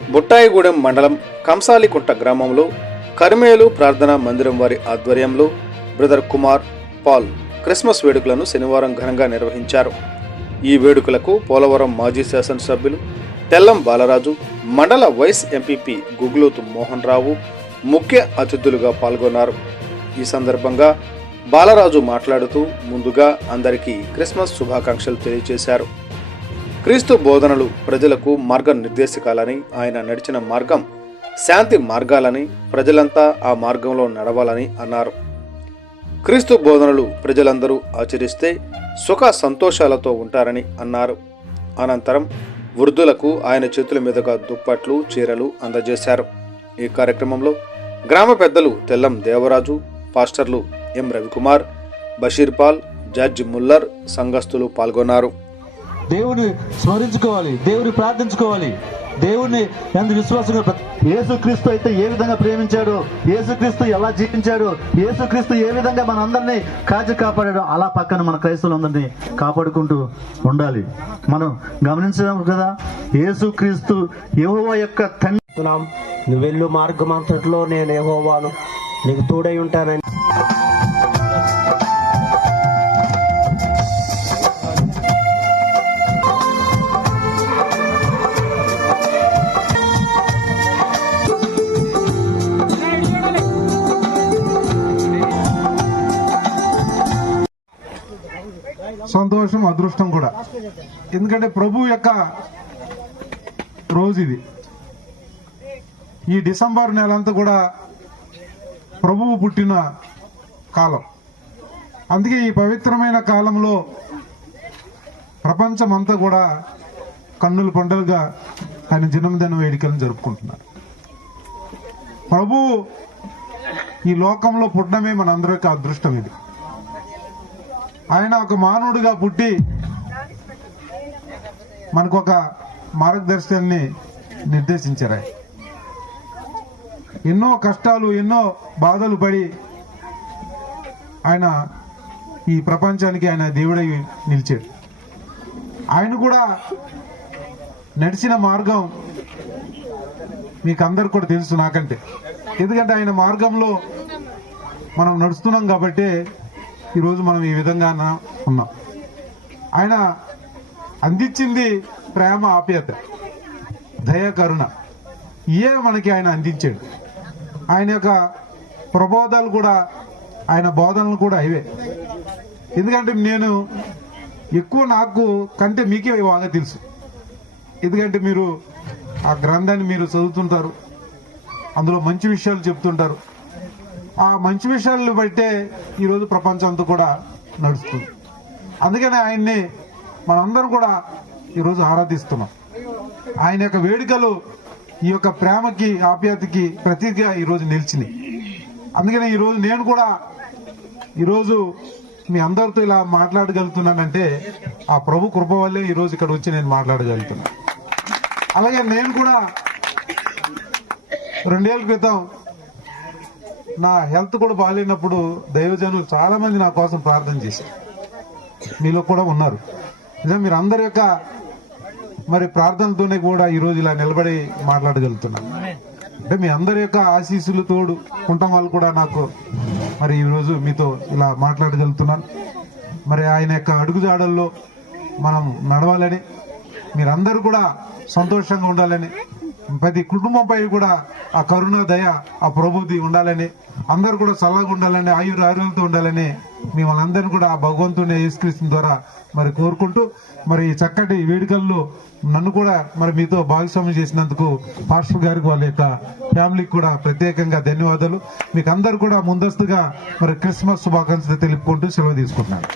బుట్టాయిగూడెం మండలం కంసాలికుంట గ్రామంలో కర్మేలు ప్రార్థనా మందిరం వారి ఆధ్వర్యంలో బ్రదర్ కుమార్ పాల్ క్రిస్మస్ వేడుకలను శనివారం ఘనంగా నిర్వహించారు. ఈ వేడుకలకు పోలవరం మాజీ శాసనసభ్యులు తెల్లం బాలరాజు, మండల వైస్ ఎంపీపీ గుగ్లోతు మోహన్ రావు ముఖ్య అతిథులుగా పాల్గొన్నారు. ఈ సందర్భంగా బాలరాజు మాట్లాడుతూ ముందుగా అందరికీ క్రిస్మస్ శుభాకాంక్షలు తెలియజేశారు. క్రీస్తు బోధనలు ప్రజలకు మార్గ నిర్దేశకాలని, ఆయన నడిచిన మార్గం శాంతి మార్గాలని, ప్రజలంతా ఆ మార్గంలో నడవాలని అన్నారు. క్రీస్తు బోధనలు ప్రజలందరూ ఆచరిస్తే సుఖ సంతోషాలతో ఉంటారని అన్నారు. అనంతరం వృద్ధులకు ఆయన చేతుల మీదుగా దుప్పట్లు, చీరలు అందజేశారు. ఈ కార్యక్రమంలో గ్రామ పెద్దలు తెల్లం దేవరాజు, పాస్టర్లు M Ravikumar, Basheer Paul, George Muller, సంఘస్థులు పాల్గొన్నారు. దేవుని స్మరించుకోవాలి, దేవుని ప్రార్థించుకోవాలి, దేవుని ఎంత విశ్వాసంగా యేసుక్రీస్తు అయితే ఏ విధంగా ప్రేమించాడు, యేసుక్రీస్తు ఎలా జీవించాడు, యేసుక్రీస్తు ఏ విధంగా మన అందరినీ కాచి కాపాడాడు, అలా పక్కన మన క్రైస్తవులందరినీ కాపాడుకుంటూ ఉండాలి. మనం గమనించాం కదా, యేసుక్రీస్తు యెహోవా యొక్క తండ్రి. నువ్వు వెళ్ళు మార్గం అంతట్లో నేను యెహోవాను, నీకు తోడై ఉంటానని. సంతోషం, అదృష్టం కూడా. ఎందుకంటే ప్రభు యొక్క రోజు ఇది. ఈ డిసెంబర్ నెలంతా కూడా ప్రభువు పుట్టిన కాలం. అందుకే ఈ పవిత్రమైన కాలంలో ప్రపంచమంతా కూడా కన్నుల పండుగగా ఆయన జన్మదిన వేడుకలను జరుపుకుంటున్నారు. ప్రభు ఈ లోకంలో పుట్టడమే మనందరి యొక్క అదృష్టం ఇది. ఆయన ఒక మానవుడిగా పుట్టి మనకు ఒక మార్గదర్శనాన్ని నిర్దేశించారు. ఎన్నో కష్టాలు, ఎన్నో బాధలు పడి ఆయన ఈ ప్రపంచానికి ఆయన దేవుడై నిలిచాడు. ఆయన కూడా నడిచిన మార్గం మీకు అందరికి కూడా తెలుసు నాకంటే. ఎందుకంటే ఆయన మార్గంలో మనం నడుస్తున్నాం కాబట్టి ఈరోజు మనం ఈ విధంగా ఉన్నాం. ఆయన అందించింది ప్రేమ, ఆప్యాయత, దయ, కరుణ. ఇయే మనకి ఆయన అందించాడు. ఆయన యొక్క ప్రబోధాలు కూడా, ఆయన బోధనలు కూడా ఇవే. ఎందుకంటే నేను ఎక్కువ నాకు కంటే మీకే బాగా తెలుసు. ఎందుకంటే మీరు ఆ గ్రంథాన్ని మీరు చదువుతుంటారు, అందులో మంచి విషయాలు చెప్తుంటారు. ఆ మంచి విషయాలను బట్టే ఈరోజు ప్రపంచం అంతా కూడా నడుస్తుంది. అందుకనే ఆయన్ని మనందరం కూడా ఈరోజు ఆరాధిస్తున్నాం. ఆయన యొక్క వేడుకలు ఈ యొక్క ప్రేమకి, ఆప్యాయతకి ప్రతీకగా ఈరోజు నిలిచినాయి. అందుకనే ఈరోజు నేను కూడా ఈరోజు మీ అందరితో ఇలా మాట్లాడగలుగుతున్నానంటే ఆ ప్రభు కృప వల్లే ఈరోజు ఇక్కడ వచ్చి నేను మాట్లాడగలుగుతున్నాను. అలాగే నేను కూడా 2 ఏళ్ల క్రితం నా హెల్త్ కూడా బాగాలేనప్పుడు దైవజనులు చాలా మంది నా కోసం ప్రార్థన చేశారు. మీలో కూడా ఉన్నారు. నిజంగా మీరు అందరి యొక్క మరి ప్రార్థనతోనే కూడా ఈరోజు ఇలా నిలబడి మాట్లాడగలుగుతున్నాను. అంటే మీ అందరి యొక్క ఆశీస్సులు తోడు ఉండటం వల్ల కూడా నాకు మరి ఈరోజు మీతో ఇలా మాట్లాడగలుగుతున్నాను. మరి ఆయన యొక్క అడుగుజాడల్లో మనం నడవాలని, మీరందరూ కూడా సంతోషంగా ఉండాలని, ప్రతి కుటుంబంపై కూడా ఆ కరుణ, దయ, ఆ ప్రభుది ఉండాలని, అందరూ కూడా చల్లగా ఉండాలని, ఆరోగ్యంతో ఉండాలని మిమ్మల్ని అందరినీ కూడా ఆ భగవంతుని యేసుక్రీస్తు ద్వారా మరి కోరుకుంటూ, మరి చక్కటి వేడుకల్లో నన్ను కూడా మరి మీతో భాగస్వామ్యం చేసినందుకు పాస్టర్ గారికి, వాళ్ళ యొక్క ఫ్యామిలీకి కూడా ప్రత్యేకంగా ధన్యవాదాలు. మీకు అందరు కూడా ముందస్తుగా మరి క్రిస్మస్ శుభాకాంక్షలు తెలుపుకుంటూ సెలవు తీసుకుంటున్నాను.